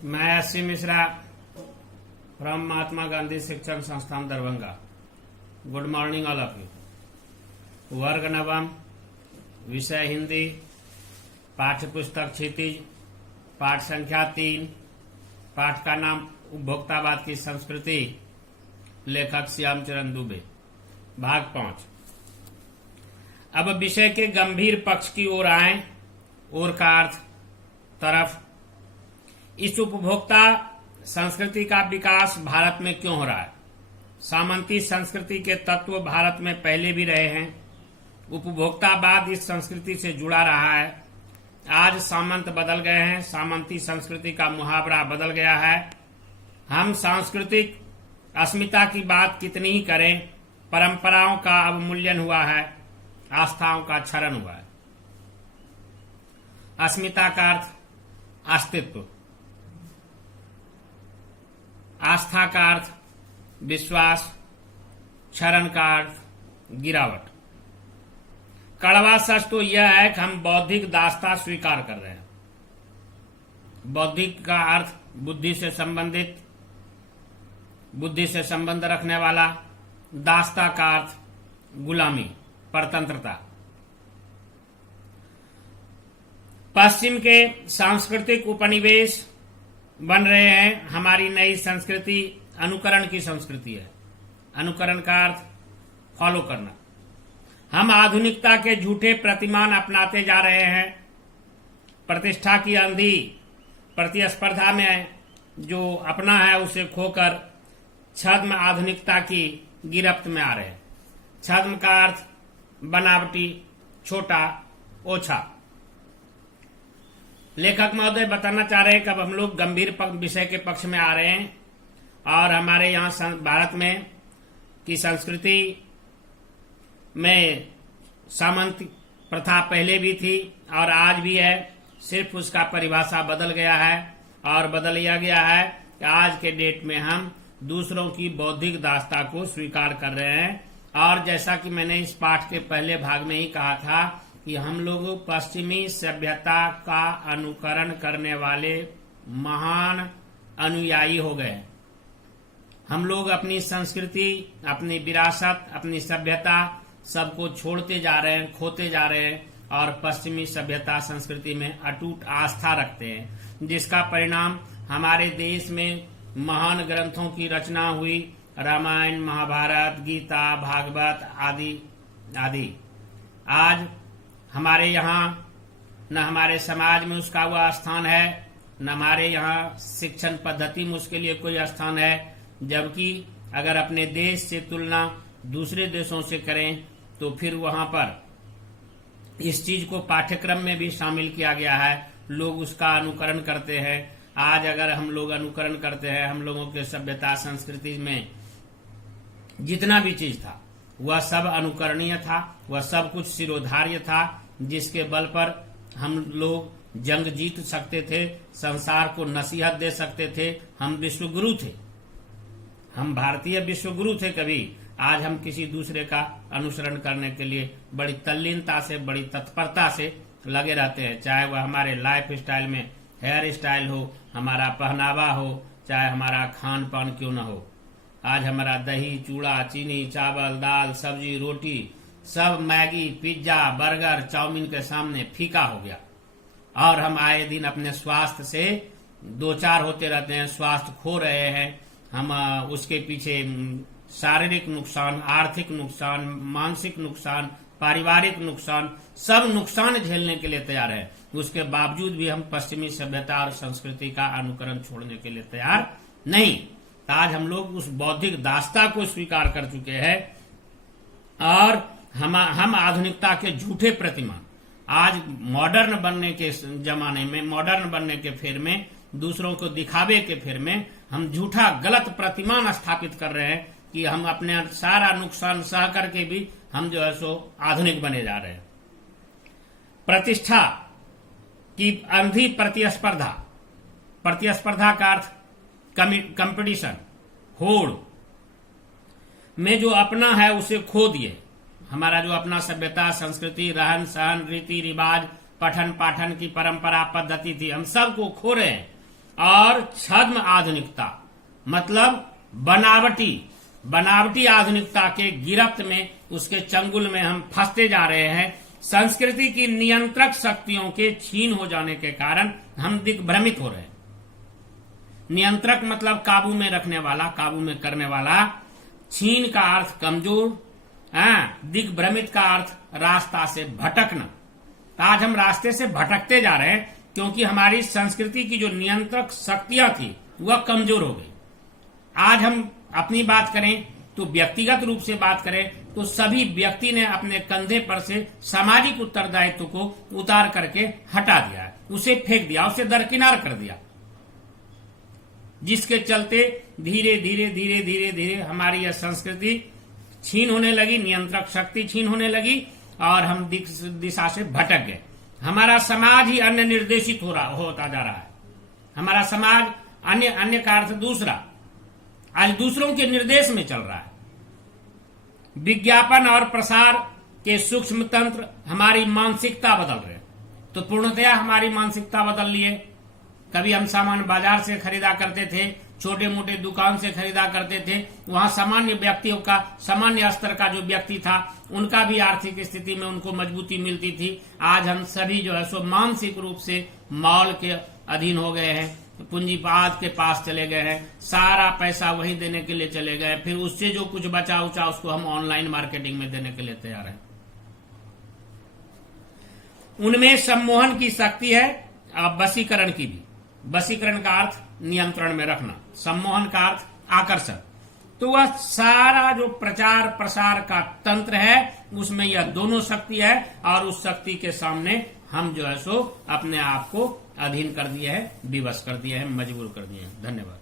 मैं SC. Mishra from Mahatma Gandhi शिक्षण संस्थान Darbhanga. Good morning all of you. वर्ग नवम, विषय हिंदी, पाठ्य पुस्तक क्षितिज, पाठ संख्या 3, पाठ का नाम उपभोक्तावाद की संस्कृति, लेखक श्यामचरण दुबे, भाग 5। अब विषय के गंभीर पक्ष की ओर आए, और का अर्थ तरफ। इस उपभोक्ता संस्कृति का विकास भारत में क्यों हो रहा है? सामंती संस्कृति के तत्व भारत में पहले भी रहे हैं। उपभोक्तावाद इस संस्कृति से जुड़ा रहा है। आज सामंत बदल गए हैं, सामंती संस्कृति का मुहावरा बदल गया है। हम सांस्कृतिक अस्मिता की बात कितनी ही करें, परंपराओं का अवमूल्यन हुआ है, आस्थाओं का क्षरण हुआ है। अस्मिता का अर्थ अस्तित्व, आस्था का अर्थ विश्वास, क्षरण का अर्थ गिरावट। कड़वा सच तो यह है कि हम बौद्धिक दास्ता स्वीकार कर रहे हैं। बौद्धिक का अर्थ बुद्धि से संबंधित, बुद्धि से संबंध रखने वाला। दास्ता का अर्थ गुलामी, परतंत्रता। पश्चिम के सांस्कृतिक उपनिवेश बन रहे हैं। हमारी नई संस्कृति अनुकरण की संस्कृति है। अनुकरण का अर्थ फॉलो करना। हम आधुनिकता के झूठे प्रतिमान अपनाते जा रहे हैं। प्रतिष्ठा की अंधी प्रतिस्पर्धा में जो अपना है उसे खोकर छद्म आधुनिकता की गिरफ्त में आ रहे हैं। छद्म का अर्थ बनावटी, छोटा, ओछा। लेखक महोदय बताना चाह रहे हैं कि अब हम लोग गंभीर विषय के पक्ष में आ रहे हैं, और हमारे यहाँ भारत में की संस्कृति में सामंत प्रथा पहले भी थी और आज भी है। सिर्फ उसका परिभाषा बदल गया है, और बदल लिया गया है कि आज के डेट में हम दूसरों की बौद्धिक दास्ता को स्वीकार कर रहे हैं। और जैसा कि मैंने इस पाठ के पहले भाग में ही कहा था कि हम लोग पश्चिमी सभ्यता का अनुकरण करने वाले महान अनुयायी हो गए। हम लोग अपनी संस्कृति, अपनी विरासत, अपनी सभ्यता सबको छोड़ते जा रहे हैं, खोते जा रहे हैं, और पश्चिमी सभ्यता संस्कृति में अटूट आस्था रखते हैं, जिसका परिणाम हमारे देश में महान ग्रंथों की रचना हुई। रामायण, महाभारत, गीता, भागवत आदि आदि। आज हमारे यहाँ न हमारे समाज में उसका वह स्थान है, न हमारे यहाँ शिक्षण पद्धति में उसके लिए कोई स्थान है। जबकि अगर अपने देश से तुलना दूसरे देशों से करें तो फिर वहां पर इस चीज को पाठ्यक्रम में भी शामिल किया गया है। लोग उसका अनुकरण करते हैं। आज अगर हम लोग अनुकरण करते हैं, हम लोगों के सभ्यता संस्कृति में जितना भी चीज था वह सब अनुकरणीय था, वह सब कुछ शिरोधार्य था, जिसके बल पर हम लोग जंग जीत सकते थे, संसार को नसीहत दे सकते थे। हम विश्वगुरु थे, हम भारतीय विश्वगुरु थे। कभी आज हम किसी दूसरे का अनुसरण करने के लिए बड़ी तल्लीनता से, बड़ी तत्परता से लगे रहते हैं। चाहे वह हमारे लाइफ स्टाइल में हेयर स्टाइल हो, हमारा पहनावा हो, चाहे हमारा खान पान क्यों न हो। आज हमारा दही, चूड़ा, चीनी, चावल, दाल, सब्जी, रोटी सब मैगी, पिज्जा, बर्गर, चाउमीन के सामने फीका हो गया। और हम आए दिन अपने स्वास्थ्य से दो चार होते रहते हैं, स्वास्थ्य खो रहे हैं। हम उसके पीछे शारीरिक नुकसान, आर्थिक नुकसान, मानसिक नुकसान, पारिवारिक नुकसान, सब नुकसान झेलने के लिए तैयार है। उसके बावजूद भी हम पश्चिमी सभ्यता और संस्कृति का अनुकरण छोड़ने के लिए तैयार नहीं। आज हम लोग उस बौद्धिक दास्ता को स्वीकार कर चुके हैं, और हम आधुनिकता के झूठे प्रतिमान, आज मॉडर्न बनने के जमाने में, मॉडर्न बनने के फेर में, दूसरों को दिखावे के फेर में हम झूठा गलत प्रतिमान स्थापित कर रहे हैं कि हम अपने सारा नुकसान सह करके भी हम जो है सो आधुनिक बने जा रहे हैं। प्रतिष्ठा की अंधी प्रतिस्पर्धा, प्रतिस्पर्धा का अर्थ कंपटीशन, होड़ में जो अपना है उसे खो दिए। हमारा जो अपना सभ्यता, संस्कृति, रहन सहन, रीति रिवाज, पठन पाठन की परंपरा पद्धति थी, हम सबको खो रहे हैं। और छद्म आधुनिकता मतलब बनावटी आधुनिकता के गिरफ्त में, उसके चंगुल में हम फंसते जा रहे हैं। संस्कृति की नियंत्रक शक्तियों के छीन हो जाने के कारण हम दिग्भ्रमित हो रहे हैं। नियंत्रक मतलब काबू में रखने वाला, काबू में करने वाला। छीन का अर्थ कमजोर, दिग्भ्रमित का अर्थ रास्ता से भटकना। तो आज हम रास्ते से भटकते जा रहे हैं क्योंकि हमारी संस्कृति की जो नियंत्रक शक्तियां थी वह कमजोर हो गई। आज हम अपनी बात करें तो व्यक्तिगत रूप से बात करें तो सभी व्यक्ति ने अपने कंधे पर से सामाजिक उत्तरदायित्व को उतार करके हटा दिया, उसे फेंक दिया, उसे दरकिनार कर दिया, जिसके चलते धीरे धीरे धीरे धीरे धीरे हमारी यह संस्कृति छीन होने लगी, नियंत्रक शक्ति छीन होने लगी और हम दिशा से भटक गए। हमारा समाज ही अन्य निर्देशित होता जा रहा है। हमारा समाज अन्य का अर्थ दूसरा, आज दूसरों के निर्देश में चल रहा है। विज्ञापन और प्रसार के सूक्ष्म तंत्र हमारी मानसिकता बदल रहे हैं। तो पूर्णतया हमारी मानसिकता बदल ली है। कभी हम सामान बाजार से खरीदा करते थे, छोटे मोटे दुकान से खरीदा करते थे, वहां सामान्य व्यक्तियों का, सामान्य स्तर का जो व्यक्ति था उनका भी आर्थिक स्थिति में उनको मजबूती मिलती थी। आज हम सभी जो है सो मानसिक रूप से मॉल के अधीन हो गए हैं, पूंजीवाद के पास चले गए हैं, सारा पैसा वहीं देने के लिए चले गए, फिर उससे जो कुछ बचा उचा उसको हम ऑनलाइन मार्केटिंग में देने के लिए तैयार हैं। उनमें सम्मोहन की शक्ति है और वशीकरण की भी। वशीकरण का अर्थ नियंत्रण में रखना, सम्मोहन का अर्थ आकर्षण। तो वह सारा जो प्रचार प्रसार का तंत्र है उसमें यह दोनों शक्ति है और उस शक्ति के सामने हम जो है सो अपने आप को अधीन कर दिए हैं, विवश कर दिए हैं, मजबूर कर दिए हैं। धन्यवाद।